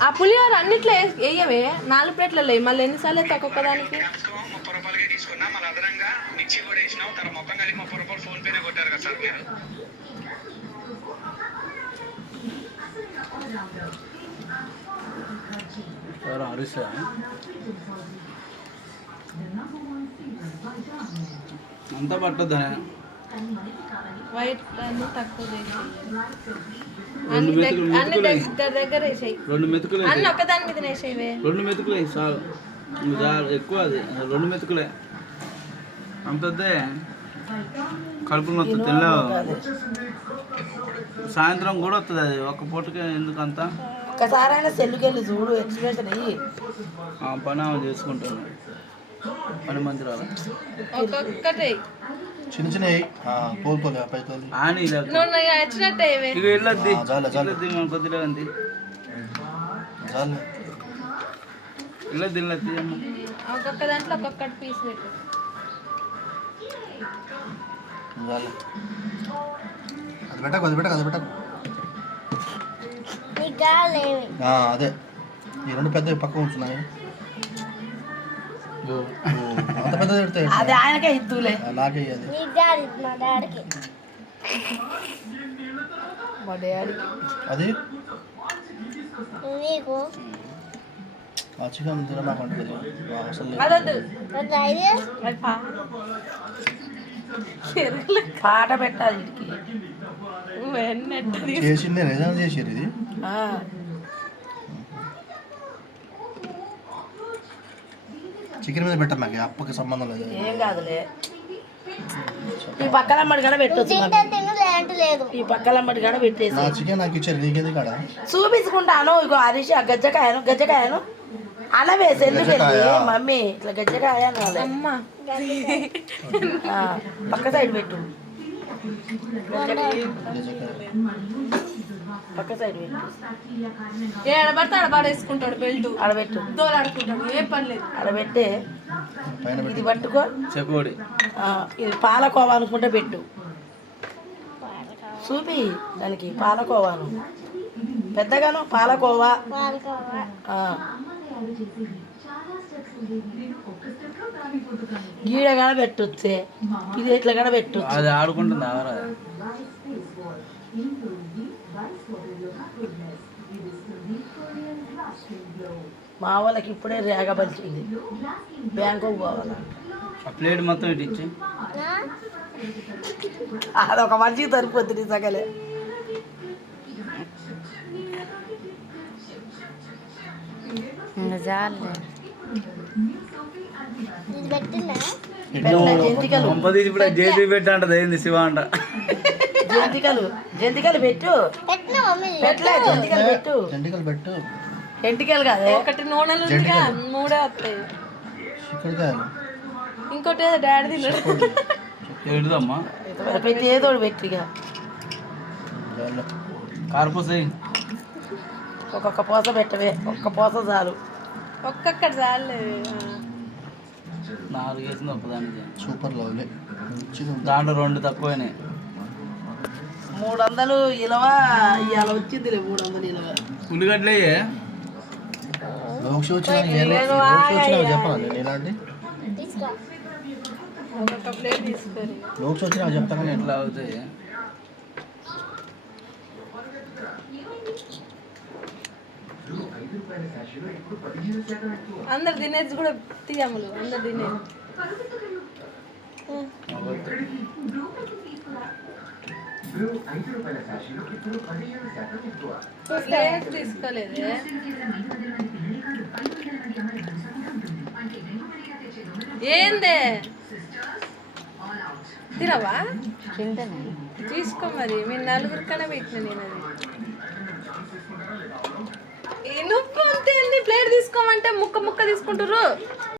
ఆ పులిహోర అన్నిట్లో వేస్- వేయవే. నాలుగు ప్లేట్లలో వేయి. మళ్ళీ ఎన్నిసార్లు ఒక్కదానికి క్యాప్సికం ముప్పై రూపాయలకే తీసుకున్నా మళ్ళీ అదనంగా మిర్చి కూడా తన మొత్తం కలిపి ముప్పై రూపాయలు ఫోన్ పేనే కొట్టారు కదా సార్ మీరు అంతా పట్టద్దా వైట్ అన్ని తక్కువ అన్ని దగ్గర దగ్గర వేసేయి. రెండు మెతుకులే అన్ని ఒక్కదాని మీద వేసేవే. రెండు మెతుకులే చాలు. ఇంక చాలు ఎక్కువ అది. రెండు మెతుకులే. అంతే కడుపు మొత్తం తినలేవు. సాయంత్రం కూడా వస్తుంది అది. ఒక పూటకే ఎందుకు అంత ఒక్కసారి అయినా సెల్లుకెళ్ళి చూడు ఎక్స్ప్రెషన్ అయ్యి. ఆ పని ఆమె చేసుకుంటాను పని మంచి రాదు. ఒక్కొక్కటి. చిన్న చిన్నవి తోలు తోలు పై తోలు. ఆని ఇలా వచ్చినట్టే. ఇక వెళ్ళొద్ది. ఆ, చాలు, చాలు. వెళ్ళొద్ది మన కొద్దిగా అంది చాలు వెళ్ళొద్ది ఒక్కొక్క దాంట్లో ఒక్కొక్కటి పీస్ పెట్టు. చాలు అది పెట్టకు అది పెట్టకు అది పెట్టకు. ఆ, అదే. ఈ రెండు పెద్దవి పక్క ఓ, అంత పెద్దది పెడితే అది ఆయనకే ఇద్దులే. నాకే అది మా డాడీకి. అది? ఆ చికెన్ అసలు. పాట పెట్టాలి. చేసిందే నిజం చేసిర్రు ఇది? చికెన్ మీద పెట్టాం నాకు అప్పకి సంబంధం లేదు. ఏం కాదులే. ఈ పక్కలమ్మడి కూడా పెట్టొచ్చు. ఈ పక్కలమ్మడి కూడా పెట్టేసి. నా చికెన్ నాకు ఇచ్చారు నీకేది కాడ చూపించుకుంటాను ఇగో హరీష్ ఆ గజ్జకాయను గజ్జకాయను. అలా వేసి ఎందుకు? మమ్మీ ఇట్లా గజ్జకాయ అనాలి. అమ్మ. ఆ పక్క సైడ్ పెట్టు. పక్క సైడ్ పెట్టు ఏడ పడితే ఆడ పడేసుకుంటాడు బెల్ట్. ఆడబెట్టు. దోలాడుకుంటాడు ఏ పని లేదు. ఆడబెట్టే. ఇది పట్టుకో. చెకోడి ఆ, ఇది పాలకోవా అనుకుంటే పెట్టు. చూపి దానికి పాలకోవాను. పెద్దగాను పాలకోవా. ఆ. గీడ కూడా పెట్టొచ్చే. ఇది ఇట్లా కూడా పెట్టొచ్చు? అది ఆడుకుంటుంది మా వాళ్ళకి ఇప్పుడే రేగబలిచింది బ్యాంకుకు పోవాలా? ఆ ప్లేట్ మొత్తం ఇటు ఇచ్చి. అదొక మనిషికి సరిపోతుంది సగలే. పంపది ఇప్పుడు జేబీ పెట్టి అంటది ఏంది శివ అంట. జంతికలు జంతికలు పెట్టు. పెట్టలే జంతికలు పెట్టు. జంటికలు పెట్టు. ఎంటికలు కాదే. ఒకటి నూనెలు ఉందిగా మూడే వస్తాయి. ఇంకోటి ఏదో డాడీ తిన్నాడు. ఏడుదమ్మా? మరి పెట్టి ఏదో ఒకటి పెట్టిగా చాలు. కార్పూస్ ఒక్కొక్క పోస పెట్టవే ఒక్క పోస చాలు. ఒక్కొక్కటి చాలే నాలుగు వేసింది ఒక్కదానికి. Super lovely. దాంట్లో రెండు తక్కువైనాయి. మూడు వందలు ఇలవ ఇవాళ వచ్చిందిలే మూడు వందలు ఇలవ ఉల్లిగడ్డలే లోక్ష వచ్చినా చెప్పాలా తీసుకొని. లోక్ష వచ్చినా చెప్తా కానీ ఎట్లా అవుతాయి? అందరు తినేది కూడా తీయములు అందరు తినేది తీసుకోలేదే? ఏందే? తినవా? తీసుకో మరి మీ నలుగురు కన్నా పెట్టిన నేను అది ఈ నొప్పి అంతే ప్లేట్ తీసుకోమంటే ముక్క ముక్క తీసుకుంటారు